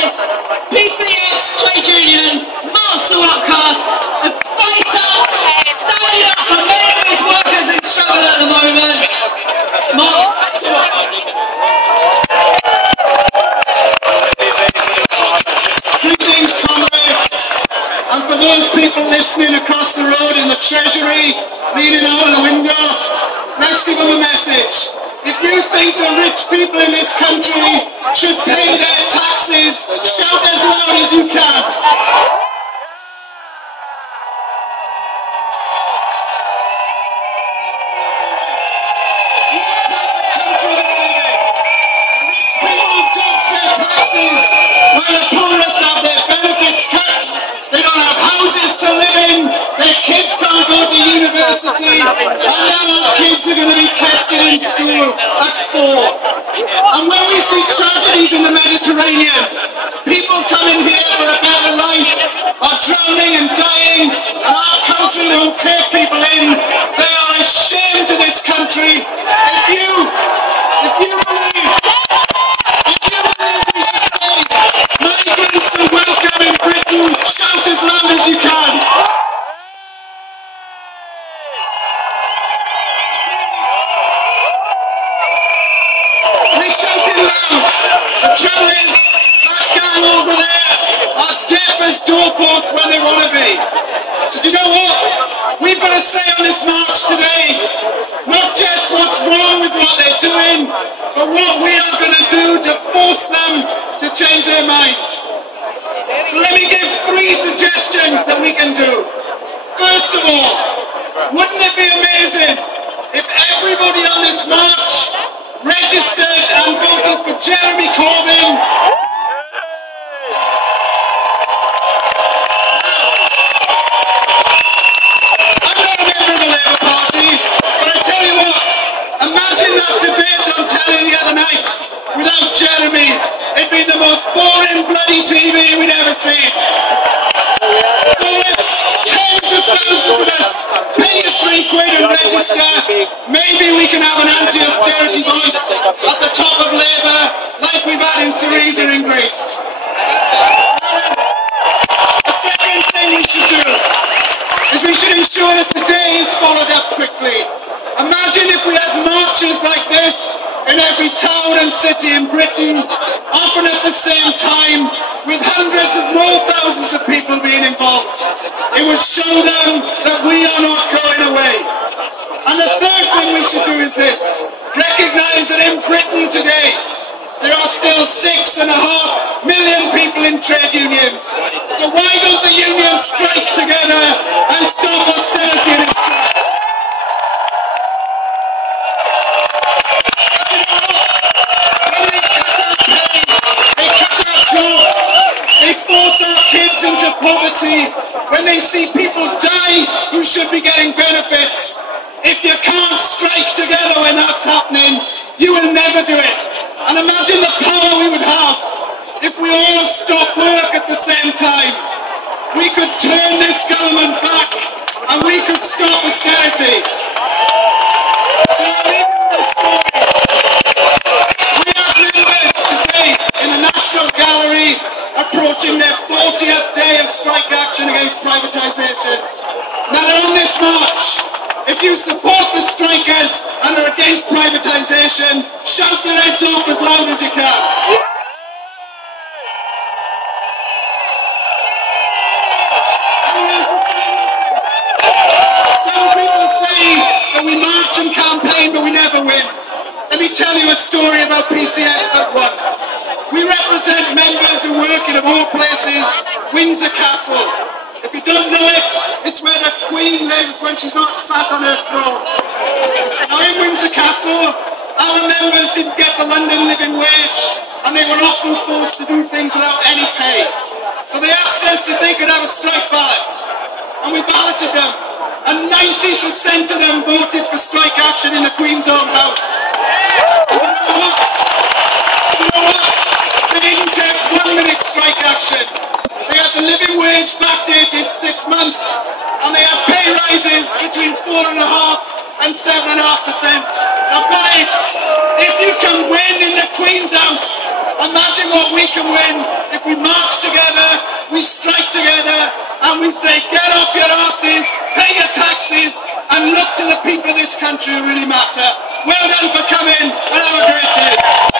by PCS Trade Union, Master Worker, a fighter, standing up for many of his workers in struggle at the moment. Greetings, comrades, and for those people listening across the road in the Treasury, leaning out of the window, let's give them a message. If you think the rich people in this country should pay their taxes, shout as loud as you can. What type of country do we live in? The rich people dodge their taxes while the poorest have their benefits cut. They don't have houses to live in, their kids can't go to university, and now our kids are going to be tested in school at 4. And when we see tragedies in the Mediterranean, people coming here for a better life are drowning and dying, and our country won't take people in. They are a shame to this country. If you believe we should say migrants are welcome in Britain, shout as loud as you can. They're shouting loud. The trouble is, that gang over there are deaf as doorposts when they want to be. So do you know what? We've got to say on this march today, not just what's wrong with what they're doing, but what we are going to do to force them to change their minds. So let me give 3 suggestions that we can do. First of all, wouldn't it be amazing if everybody on this march registered and voted for Jeremy Corbyn? I'm not a member of the Labour Party, but I tell you what, imagine that debate on telly the other night without Jeremy. It'd be the most boring bloody TV we'd ever seen. So if tens of thousands of us pay you £3 and register, maybe we can have an anti-austerity voice at the top of Labour, like we've had in Syriza in Greece. The second thing we should do is we should ensure that the day is followed up quickly. Imagine if we had marches like this in every town and city in Britain, often at the same time, with hundreds of more thousands of people being involved. It would show them that we are not going away. And the third thing we should do is this: recognise that in Britain today, there are still 6.5 million people in trade unions. So why don't the unions strike together and stop austerity in its tracks? They force our kids into poverty when they see people die who should be getting benefits. If you can't strike together when that's happening, you will never do it. And imagine the power we would have if we all stopped work at the same time. We could turn this government back and we could stop austerity. So this story. We have members today in the National Gallery approaching their 40th day of strike action against privatisations. Now they're on this march. If you support the strikers and are against privatisation, shout their heads off as loud as you can. Some people say that we march and campaign but we never win. Let me tell you a story about PCS that won. We represent members who work in, of all places, Windsor Castle. If you don't know it, it's where the Queen lives when she's not sat on her throne. Now in Windsor Castle, our members didn't get the London living wage, and they were often forced to do things without any pay. So they asked us if they could have a strike ballot, and we balloted them, and 90% of them voted for strike action in the Queen's own house. You know what? They didn't take 1 minute strike action. They had the living wage backdated 6 months, and they had pay rises between 4.5% and 7.5%. Now guys, if you can win in the Queen's house, Imagine what we can win if we march together, we strike together, and we say, get off your arses, pay your taxes, and look to the people of this country who really matter. Well done for coming, and have a great day.